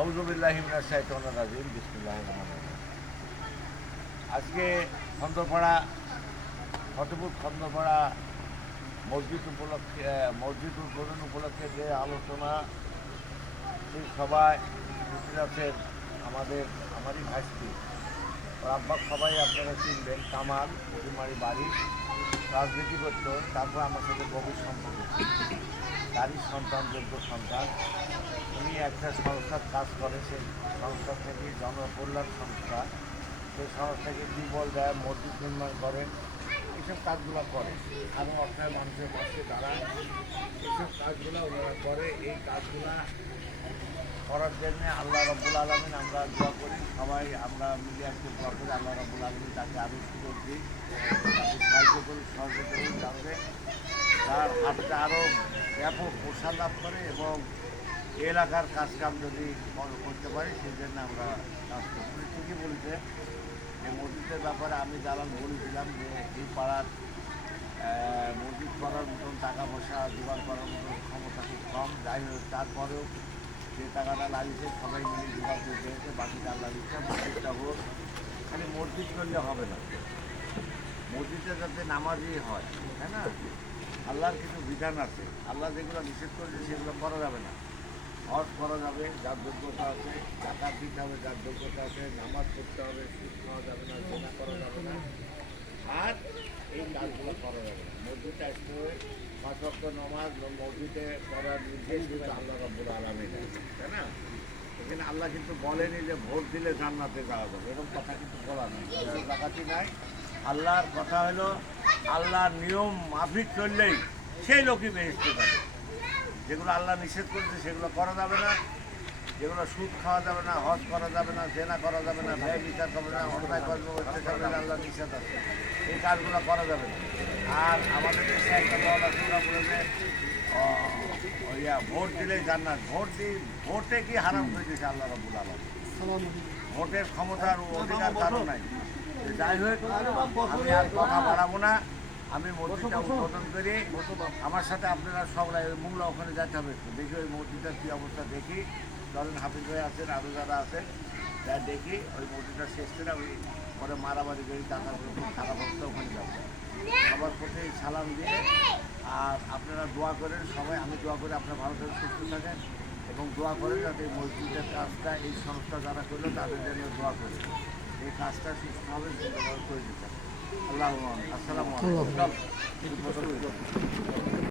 আউযু বিল্লাহি মিনাশ শাইতানির রাজিম। বিসমিল্লাহির রহমানির রহিম। আজকে খন্দপাড়া ফতেপুর খন্দপাড়া মসজিদ উদ্বোধন উপলক্ষে যে আলোচনা, সেই সভায় উপস্থিত আছেন আমারই ভাইস্তি ওর আব্বা, সবাই আপনারা চিনবেন, কামাল কুমারী বাড়ি রাজনীতি করত, তারপর আমার সাথে গভীর সম্পর্ক, তারই সন্তান, যোগ্য সন্তান। উনি একটা সংস্থার কাজ করে, সেই সংস্থা থেকে জনকল্যাণ সংস্থা, সেই সংস্থাকে টিউবওয়েল দেয়, মসজিদ নির্মাণ করেন, এইসব কাজগুলো করে। এবং অসহায় মানুষের পাশে দাঁড়ায়, এইসব কাজগুলো ওনারা করে। এই কাজগুলা করার জন্যে আল্লাহ রাব্বুল আলামিন আমরা দোয়া করি, সবাই আমরা মিলে আজকে দোয়া করি আল্লাহ রাব্বুল আলামিন তাকে আরও সুযোগ দিই, তাকে সাহায্য করুন, সহযোগিতা করুন, যাতে তার হাতটা আরও ব্যাপক প্রসার লাভ করে এবং এলাকার কাজকাম যদি করতে পারি, সেই জন্য আমরা কাজ করি। ঠিকই বলছে, এই মসজিদের ব্যাপারে আমি দালাল বলেছিলাম যে এই পাড়ার মসজিদ করার মতন টাকা পয়সা জোগাড় করার মতন ক্ষমতা খুব কম। যাই হোক, তারপরেও যে টাকাটা লাগিয়েছে সবাই মিলে জোগাড় করে দিয়েছে, বাকিটা আল্লাহ দিচ্ছে। মসজিদটা হোক, খালি মসজিদ করলে হবে না, মসজিদে যাতে নামাজই হয়, তাই না? আল্লাহর কিছু বিধান আছে, আল্লাহ যেগুলো নিষেধ করেছে সেগুলো করা যাবে না। হজ করা যাবে যার যোগ্যতা আছে, জাকাত দিতে হবে যার যোগ্যতা আছে, নামাজ পড়তে হবে, সুদ খাওয়া যাবে না, জেনা করা যাবে না, আর এই কাজগুলো করা যাবে না। মসজিদে আসতে হবে, 5 ওয়াক্ত নামাজ মসজিদে পড়ার নির্দেশ দিতে আল্লাহ রাব্বুল আলামিন, তাই না? এখানে আল্লাহ কিন্তু বলেনি যে ভোট দিলে জান্নাতে যাওয়া যাবে, এরকম কথা কিন্তু বলা নাই, ডাকাতি নাই। আল্লাহর কথা হলো আল্লাহর নিয়ম মাফিক চললেই সেই লোকই বেহেশতে পারে। যেগুলো আল্লাহ নিষেধ করেছে সেগুলো করা যাবে না, যেগুলো সুদ খাওয়া যাবে না, হজ করা যাবে না, জেনা করা যাবে না, ব্যয় বিচার করবে না, অন্যায় কর্ম করতে যাবে না, আল্লাহ নিষেধ আছে, এই কাজগুলো করা যাবে না। আর আমাদের দেশে একটা দল আছে, ওরা বলেছে ভোট দিলেই জান্নাত। ভোটে কি হারাম করে দিয়েছে আল্লাহ রাব্বুল আলামিন? ভোটের ক্ষমতার অধিকার কারণ নাই। যাই হোক, আমি আর কথা বাড়াবো না, আমি মসজিদটা উদ্বোধন করি। আমার সাথে আপনারা সবাই মোংলা ওখানে যেতে হবে, একটু দেখি ওই মসজিদটার কী অবস্থা দেখি। ধরেন হাফিজ ভাই আছেন, আরও যারা আছেন, যা দেখি ওই মসজিদটা শেষ করে ওই পরে মারামারি করি, টাকার খুব খারাপ অবস্থা, ওখানে যাবো। সবার প্রতি সালাম দিয়ে আর আপনারা দোয়া করেন সবাই, আমি দোয়া করি আপনারা ভালো করে সুস্থ থাকেন এবং দোয়া করেন যাতে এই মসজিদের কাজটা, এই সংস্থা যারা করলো তাদের জন্য দোয়া করে এই কাজটা সুস্থভাবে সুন্দরভাবে করে দিতে। আল্লাহ আসসালামু আলাইকুম।